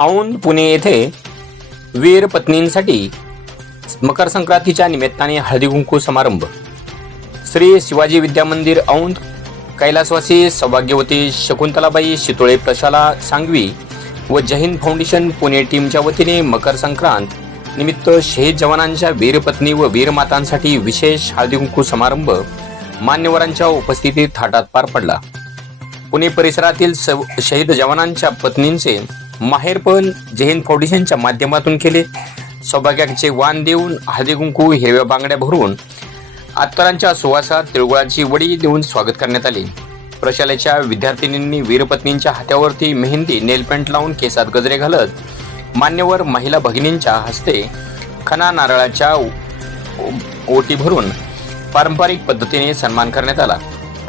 औंध पुणे येथे वीर पत्नींसाठी मकर संक्रांतीच्या निमित्ताने हळदी कुंकू समारंभ. श्री शिवाजी विद्या मंदिर औंध कैलासवासी सौभाग्यवती शकुंतलाबाई शितोळे प्रशाला सांगवी व जैन फाउंडेशन पुणे टीमच्या वतीने मकर संक्रांत निमित्त शहीद जवानांच्या वीरपत्नी व वीरमातांसाठी विशेष हळदी कुंकू समारंभ मान्यवरांच्या उपस्थितीत थाटात पार पडला. पुणे परिसरातील सव- शहीद जवानांच्या पत्नींचे माहेरपण जैन फाउंडेशनच्या माध्यमातून केले. सौभाग्याचे वाण देऊन हळदी कुंकू हिरव्या बांगड्या भरून आत्तरांच्या सुवासात तिळगुळाची वडी देऊन स्वागत करण्यात आले. प्रशालेच्या विद्यार्थिनींनी वीरपत्नींच्या हात्यावरती मेहंदी नेलपेंट लावून केसात गजरे घालत मान्यवर महिला भगिनींच्या हस्ते खना नारळाच्या ओ- ओटी भरून पारंपरिक पद्धतीने सन्मान करण्यात आला.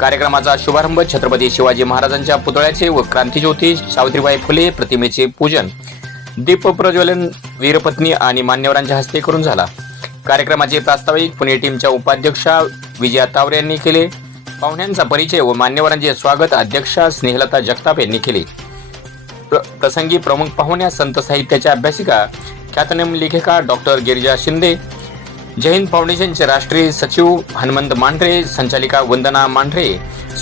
कार्यक्रमाचा शुभारंभ छत्रपती शिवाजी महाराजांच्या पुतळ्याचे व क्रांतीज्योती सावित्रीबाई फुले प्रतिमेचे पूजन. दीप प्रज्वलन वीरपत्नी आणि मान्यवरांच्या हस्ते करून झाला. कार्यक्रमाचे प्रास्ताविक पुणे टीमच्या उपाध्यक्षा विजया तावरे यांनी केले. पाहुण्यांचा परिचय व मान्यवरांचे स्वागत अध्यक्षा स्नेहलता जगताप यांनी केले. प्र- प्रसंगी प्रमुख पाहुण्या संत साहित्याच्या अभ्यासिका ख्यातनाम लेखिका डॉक्टर गिरिजा शिंदे जैन फाउंडेशनचे राष्ट्रीय सचिव हनुमंत मांढरे संचालिका वंदना मांढरे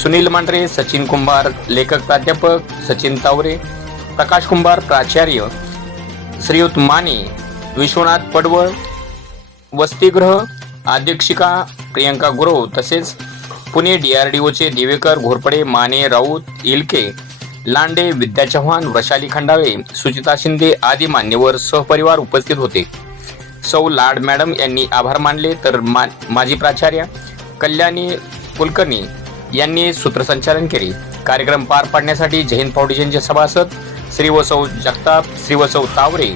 सुनील मांढरे सचिन कुंभार लेखक प्राध्यापक सचिन तावरे प्रकाश कुंभार प्राचार्य श्रीयुत माने विश्वनाथ पडवळ वसतिगृह अध्यक्षिका प्रियंका गुरव तसेच पुणे डीआरडीओचे दिवेकर घोरपडे माने राऊत इलके लांडे विद्या चव्हाण वैशाली खंडाळे सुचिता शिंदे आदी मान्यवर सहपरिवार उपस्थित होते. सौ लाड मॅडम यांनी आभार मानले. तर मा माजी प्राचार्य कल्याणी कुलकर्णी यांनी सूत्रसंचालन केले. कार्यक्रम पार पाडण्यासाठी जैन फाउंडेशनचे सभासद श्रीवसौ जगताप श्रीवसव तावरे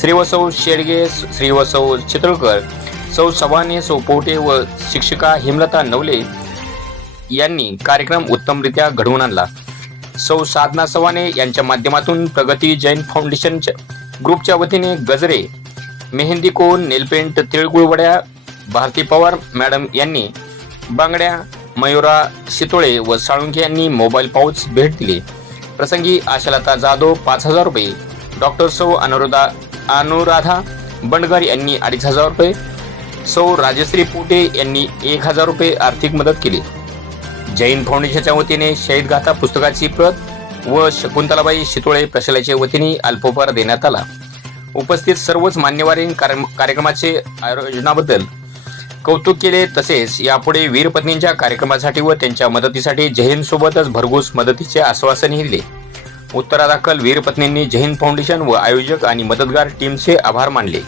श्रीवसौ शेडगे श्री चितळकर सौ सवाने सौ पोटे व शिक्षिका हेमलता नवले यांनी कार्यक्रम उत्तमरित्या घडवून आणला. सौ साधना सवाने यांच्या माध्यमातून प्रगती जैन फाउंडेशनच्या ग्रुपच्या वतीने गजरे मेहंदी कोन नेलपेंट तिळगुळ वड्या भारती पवार मॅडम यांनी बांगड्या मयुरा शितोळे व साळुंखे यांनी मोबाईल पाऊच भेट दिली. प्रसंगी आशालता जाधव पाच हजार रुपये. डॉक्टर सौ अनुराधा अनुराधा बंडगर यांनी अडीच हजार रुपये. सौ राजश्री पोटे यांनी एक हजार रुपये आर्थिक मदत केली. जैन फाउंडेशनच्या वतीने शहीद गाथा पुस्तकाची प्रत व शकुंतलाबाई शितोळे प्रशालाच्या वतीने अल्पोपहार देण्यात आला. उपस्थित सर्वच मान्यवरांनी कार्यक्रमाचे आयोजनाबद्दल कौतुक केले. तसेच यापुढे वीरपत्नींच्या कार्यक्रमासाठी व त्यांच्या मदतीसाठी जैन सोबतच भरघोस मदतीचे आश्वासनही दिले. उत्तरादाखल वीरपत्नींनी जैन फाउंडेशन व आयोजक आणि मदतगार टीमचे आभार मानले.